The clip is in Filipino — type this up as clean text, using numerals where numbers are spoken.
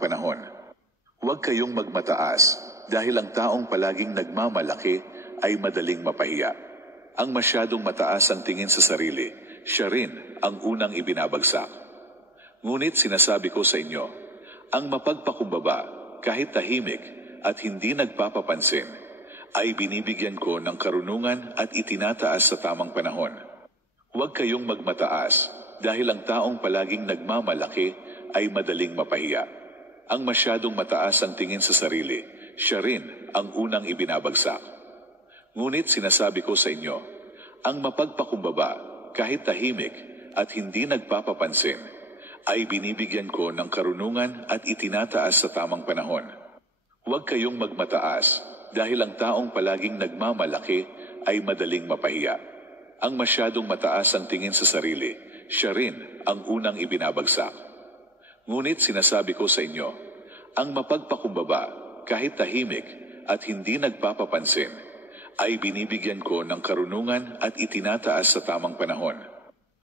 panahon. Huwag kayong magmataas dahil ang taong palaging nagmamalaki ay madaling mapahiya. Ang masyadong mataas ang tingin sa sarili, siya rin ang unang ibinabagsak. Ngunit sinasabi ko sa inyo, ang mapagpakumbaba kahit tahimik at hindi nagpapapansin ay binibigyan ko ng karunungan at itinataas sa tamang panahon. Huwag kayong magmataas dahil ang taong palaging nagmamalaki ay madaling mapahiya. Ang masyadong mataas ang tingin sa sarili, siya rin ang unang ibinabagsak. Ngunit sinasabi ko sa inyo, ang mapagpakumbaba kahit tahimik at hindi nagpapapansin ay binibigyan ko ng karunungan at itinataas sa tamang panahon. Huwag kayong magmataas dahil ang taong palaging nagmamalaki ay madaling mapahiya. Ang masyadong mataas ang tingin sa sarili, siya rin ang unang ibinabagsak. Ngunit sinasabi ko sa inyo, ang mapagpakumbaba kahit tahimik at hindi nagpapapansin ay binibigyan ko ng karunungan at itinataas sa tamang panahon.